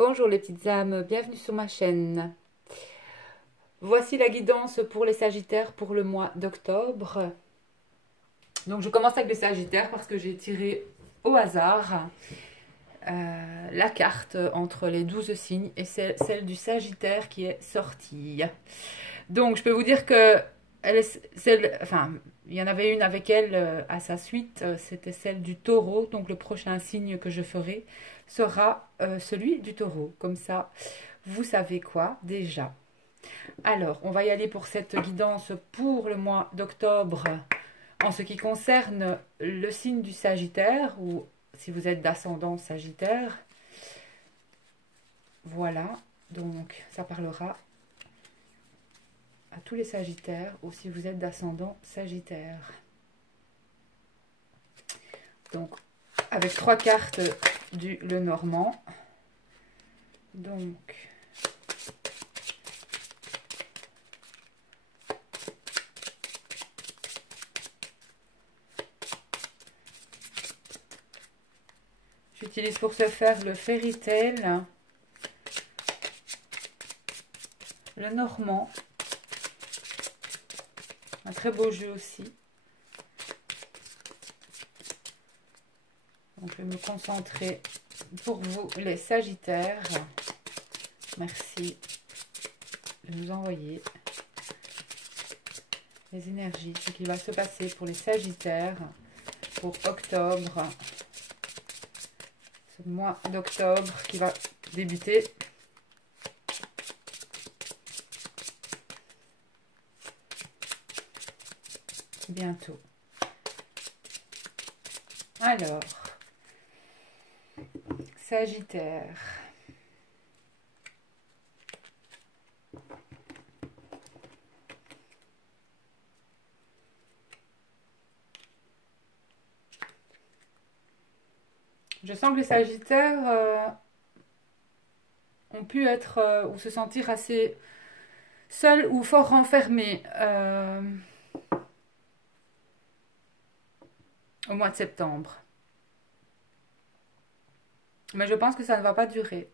Bonjour les petites âmes, bienvenue sur ma chaîne. Voici la guidance pour les Sagittaires pour le mois d'octobre. Donc je commence avec les Sagittaires parce que j'ai tiré au hasard la carte entre les 12 signes et celle du Sagittaire qui est sortie. Donc je peux vous dire que il y en avait une avec elle à sa suite, c'était celle du Taureau. Donc le prochain signe que je ferai sera celui du Taureau. Comme ça, vous savez quoi déjà. Alors, on va y aller pour cette guidance pour le mois d'octobre en ce qui concerne le signe du Sagittaire ou si vous êtes d'ascendant Sagittaire. Voilà, donc ça parlera à tous les Sagittaires ou si vous êtes d'ascendant Sagittaire. Donc, avec 3 cartes du Lenormand. Donc, j'utilise pour ce faire le Fairy Tail, le Normand, un très beau jeu aussi. Donc, je vais me concentrer pour vous les Sagittaires. Merci de nous envoyer les énergies, ce qui va se passer pour les Sagittaires pour octobre. Ce mois d'octobre qui va débuter. Bientôt. Alors, Sagittaire. Je sens que les Sagittaires ont pu être ou se sentir assez seuls ou fort renfermés au mois de septembre. Mais je pense que ça ne va pas durer.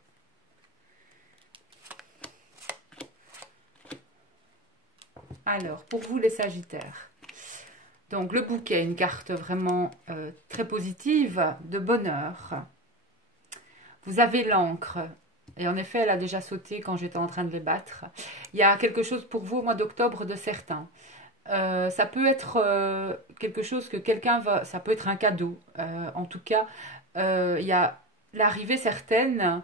Alors, pour vous les Sagittaires. Donc, le bouquet, une carte vraiment très positive, de bonheur. Vous avez l'encre. Et en effet, elle a déjà sauté quand j'étais en train de les battre. Il y a quelque chose pour vous au mois d'octobre de certain. Ça peut être quelque chose que quelqu'un va... Ça peut être un cadeau. En tout cas, il y a l'arrivée certaine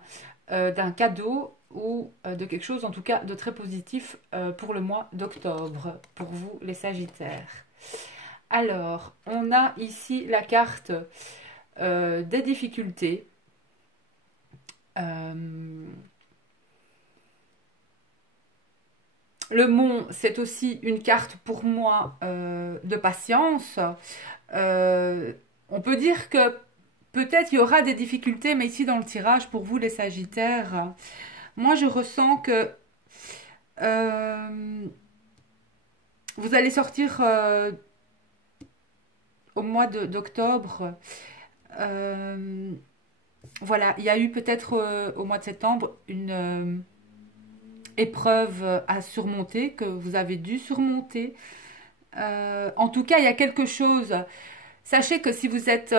d'un cadeau ou de quelque chose, en tout cas, de très positif pour le mois d'octobre, pour vous, les Sagittaires. Alors, on a ici la carte des difficultés. Le mont, c'est aussi une carte pour moi de patience. On peut dire que peut-être il y aura des difficultés, mais ici dans le tirage, pour vous les Sagittaires, moi je ressens que vous allez sortir au mois d'octobre. Voilà, il y a eu peut-être au mois de septembre une épreuve à surmonter, que vous avez dû surmonter. En tout cas, il y a quelque chose. Sachez que si vous êtes,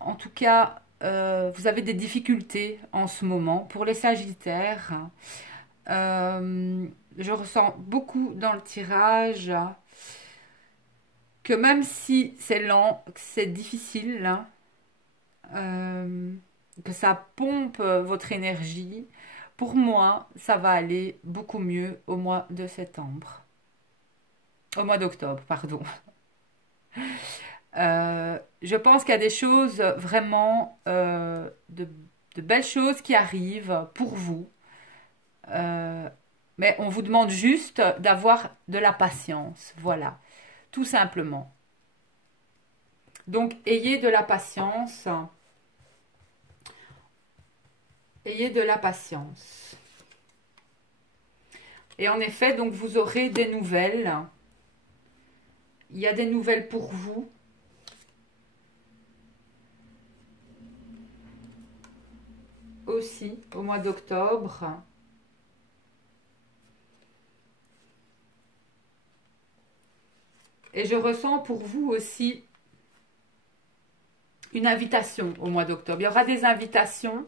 en tout cas, vous avez des difficultés en ce moment pour les Sagittaires. Je ressens beaucoup dans le tirage que même si c'est lent, que c'est difficile, que ça pompe votre énergie, pour moi, ça va aller beaucoup mieux au mois de septembre. Au mois d'octobre, pardon. Je pense qu'il y a des choses vraiment, de belles choses qui arrivent pour vous. Mais on vous demande juste d'avoir de la patience. Voilà, tout simplement. Donc, ayez de la patience. Ayez de la patience. Et en effet, donc vous aurez des nouvelles. Il y a des nouvelles pour vous. aussi au mois d'octobre. Et je ressens pour vous aussi une invitation au mois d'octobre. Il y aura des invitations,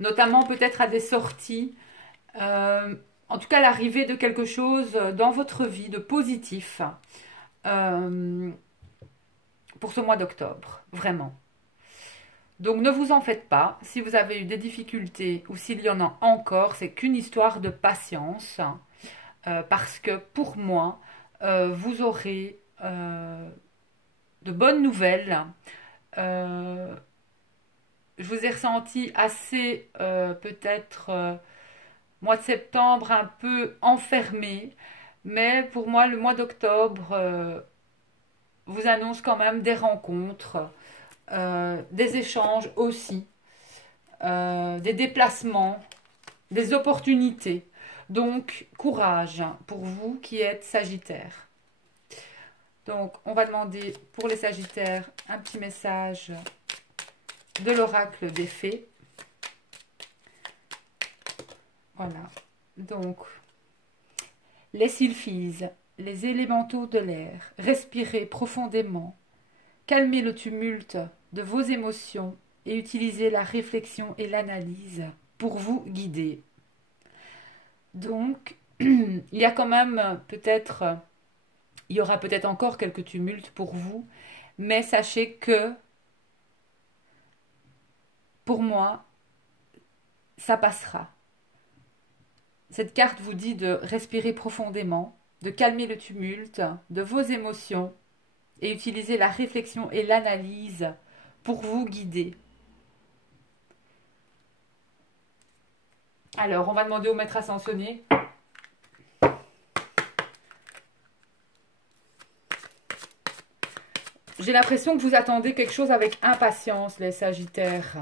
notamment peut-être à des sorties. En tout cas, l'arrivée de quelque chose dans votre vie de positif pour ce mois d'octobre, vraiment. Donc ne vous en faites pas. Si vous avez eu des difficultés ou s'il y en a encore, c'est qu'une histoire de patience. Parce que pour moi, vous aurez de bonnes nouvelles. Je vous ai ressenti assez peut-être mois de septembre un peu enfermé, mais pour moi le mois d'octobre vous annonce quand même des rencontres, des échanges aussi, des déplacements, des opportunités. Donc courage pour vous qui êtes Sagittaire. Donc on va demander pour les Sagittaires un petit message de l'oracle des fées. Voilà, donc les sylphises, les élémentaux de l'air, respirez profondément, calmez le tumulte de vos émotions et utilisez la réflexion et l'analyse pour vous guider. Donc, il y a quand même peut-être, il y aura peut-être encore quelques tumultes pour vous, mais sachez que, pour moi, ça passera. Cette carte vous dit de respirer profondément, de calmer le tumulte de vos émotions et utiliser la réflexion et l'analyse pour vous guider. Alors, on va demander au maître ascensionné. J'ai l'impression que vous attendez quelque chose avec impatience, les Sagittaires.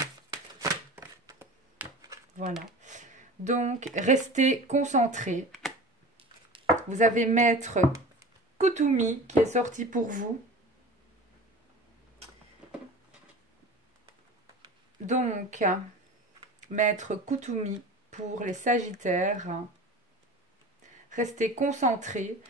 Voilà. Donc, restez concentrés. Vous avez Maître Kuthumi qui est sorti pour vous. Donc, Maître Kuthumi pour les Sagittaires. Restez concentrés.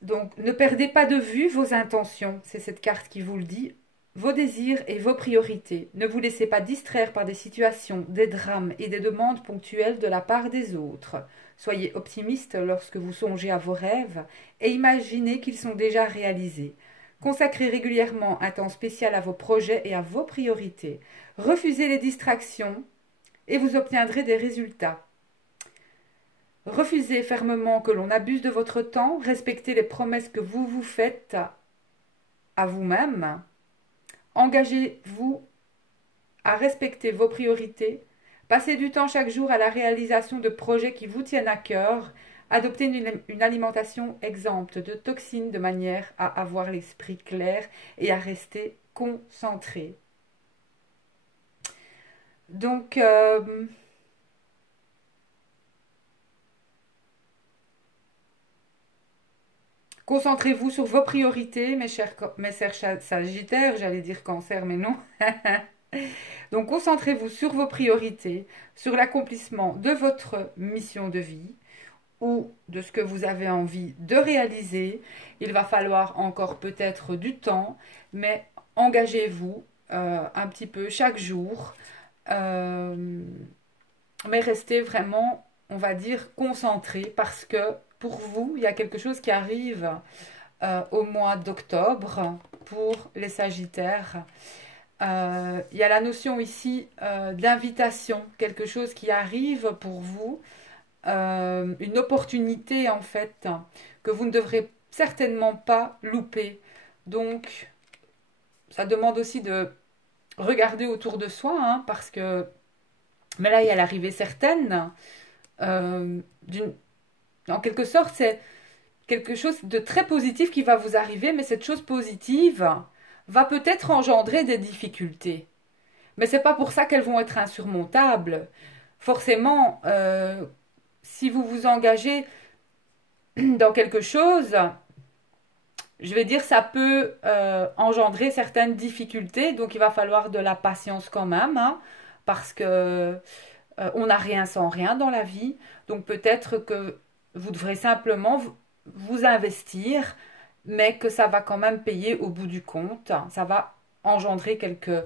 Donc, ne perdez pas de vue vos intentions. C'est cette carte qui vous le dit. Vos désirs et vos priorités. Ne vous laissez pas distraire par des situations, des drames et des demandes ponctuelles de la part des autres. Soyez optimiste lorsque vous songez à vos rêves et imaginez qu'ils sont déjà réalisés. Consacrez régulièrement un temps spécial à vos projets et à vos priorités. Refusez les distractions et vous obtiendrez des résultats. Refusez fermement que l'on abuse de votre temps. Respectez les promesses que vous vous faites à vous-même. Engagez-vous à respecter vos priorités. Passez du temps chaque jour à la réalisation de projets qui vous tiennent à cœur. Adoptez une alimentation exempte de toxines de manière à avoir l'esprit clair et à rester concentré. Donc, concentrez-vous sur vos priorités, mes chers Sagittaires, j'allais dire Cancer, mais non. Donc, concentrez-vous sur vos priorités, sur l'accomplissement de votre mission de vie ou de ce que vous avez envie de réaliser. Il va falloir encore peut-être du temps, mais engagez-vous un petit peu chaque jour. Mais restez vraiment, on va dire, concentré parce que pour vous, il y a quelque chose qui arrive au mois d'octobre pour les Sagittaires. Il y a la notion ici d'invitation, quelque chose qui arrive pour vous, une opportunité en fait, que vous ne devrez certainement pas louper. Donc, ça demande aussi de regarder autour de soi, hein, parce que, mais là, il y a l'arrivée certaine, en quelque sorte, c'est quelque chose de très positif qui va vous arriver, mais cette chose positive va peut-être engendrer des difficultés. Mais c'est pas pour ça qu'elles vont être insurmontables. Forcément, si vous vous engagez dans quelque chose, je vais dire, ça peut engendrer certaines difficultés. Donc, il va falloir de la patience quand même, hein, parce que on n'a rien sans rien dans la vie. Donc peut-être que vous devrez simplement vous investir, mais que ça va quand même payer au bout du compte. Ça va engendrer quelques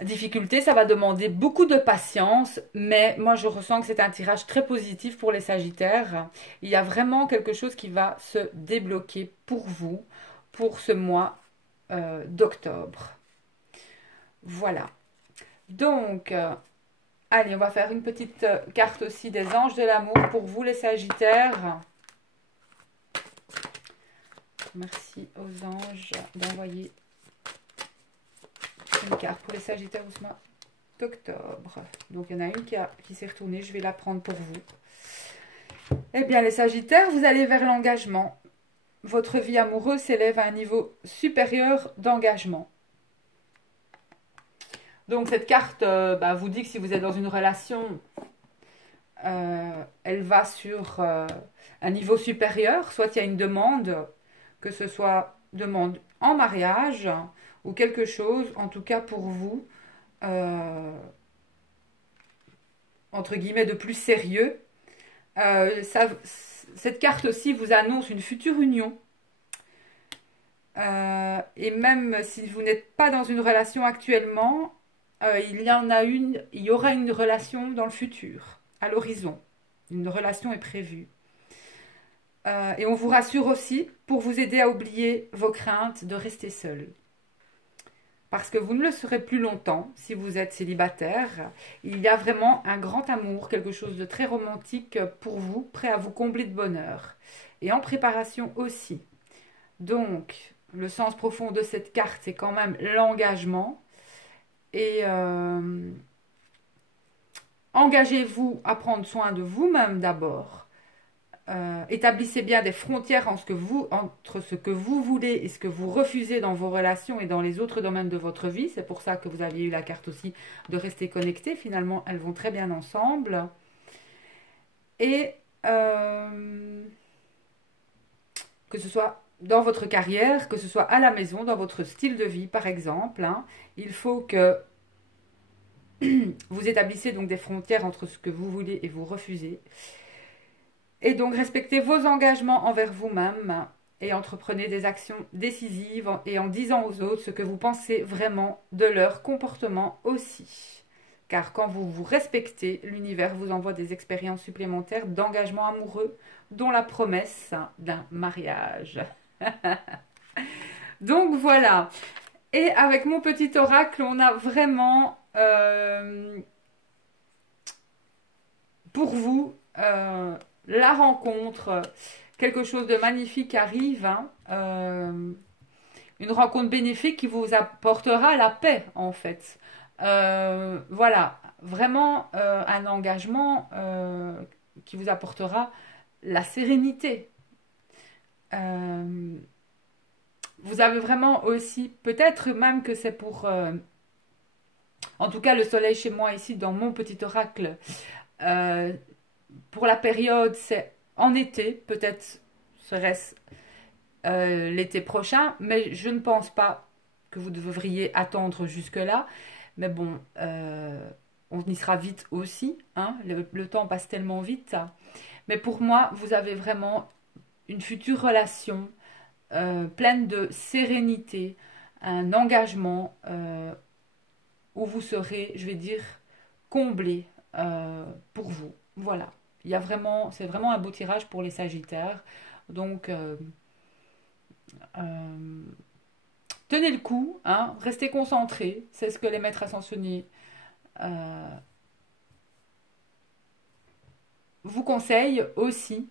difficultés, ça va demander beaucoup de patience, mais moi je ressens que c'est un tirage très positif pour les Sagittaires. Il y a vraiment quelque chose qui va se débloquer pour vous, pour ce mois d'octobre. Voilà. Donc, allez, on va faire une petite carte aussi des anges de l'amour pour vous les Sagittaires. Merci aux anges d'envoyer une carte pour les Sagittaires au mois d'octobre. Donc, il y en a une qui s'est retournée. Je vais la prendre pour vous. Eh bien, les Sagittaires, vous allez vers l'engagement. Votre vie amoureuse s'élève à un niveau supérieur d'engagement. Donc, cette carte vous dit que si vous êtes dans une relation, elle va sur un niveau supérieur. Soit il y a une demande, que ce soit demande en mariage ou quelque chose, en tout cas pour vous, entre guillemets, de plus sérieux. Cette carte aussi vous annonce une future union. Et même si vous n'êtes pas dans une relation actuellement, il y aura une relation dans le futur, à l'horizon. Une relation est prévue. Et on vous rassure aussi pour vous aider à oublier vos craintes de rester seul. Parce que vous ne le serez plus longtemps si vous êtes célibataire. Il y a vraiment un grand amour, quelque chose de très romantique pour vous, prêt à vous combler de bonheur. Et en préparation aussi. Donc, le sens profond de cette carte, c'est quand même l'engagement. Et engagez-vous à prendre soin de vous-même d'abord. Établissez bien des frontières entre ce que vous voulez et ce que vous refusez dans vos relations et dans les autres domaines de votre vie. C'est pour ça que vous aviez eu la carte aussi de rester connecté. Finalement, elles vont très bien ensemble. Et que ce soit dans votre carrière, que ce soit à la maison, dans votre style de vie par exemple, il faut que vous établissiez donc des frontières entre ce que vous voulez et vous refusez. Et donc, respectez vos engagements envers vous-même et entreprenez des actions décisives et en disant aux autres ce que vous pensez vraiment de leur comportement aussi. Car quand vous vous respectez, l'univers vous envoie des expériences supplémentaires d'engagement amoureux, dont la promesse d'un mariage. Donc voilà. Et avec mon petit oracle, on a vraiment pour vous la rencontre, quelque chose de magnifique arrive, une rencontre bénéfique qui vous apportera la paix en fait. Voilà, vraiment un engagement qui vous apportera la sérénité. Vous avez vraiment aussi, peut-être même que c'est pour, en tout cas le soleil chez moi ici dans mon petit oracle, pour la période, c'est en été, peut-être serait-ce l'été prochain, mais je ne pense pas que vous devriez attendre jusque-là. Mais bon, on y sera vite aussi, le temps passe tellement vite. Mais pour moi, vous avez vraiment une future relation pleine de sérénité, un engagement où vous serez, je vais dire, comblé pour vous. Voilà. C'est vraiment un beau tirage pour les Sagittaires. Donc, tenez le coup, restez concentrés. C'est ce que les maîtres ascensionnés vous conseillent aussi.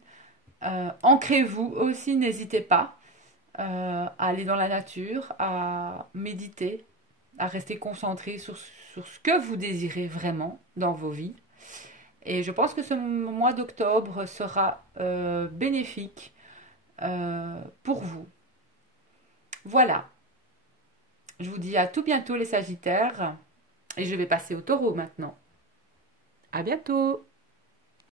Ancrez-vous aussi, n'hésitez pas à aller dans la nature, à méditer, à rester concentré sur ce que vous désirez vraiment dans vos vies. Et je pense que ce mois d'octobre sera bénéfique pour vous. Voilà. Je vous dis à tout bientôt les Sagittaires. Et je vais passer au Taureau maintenant. À bientôt.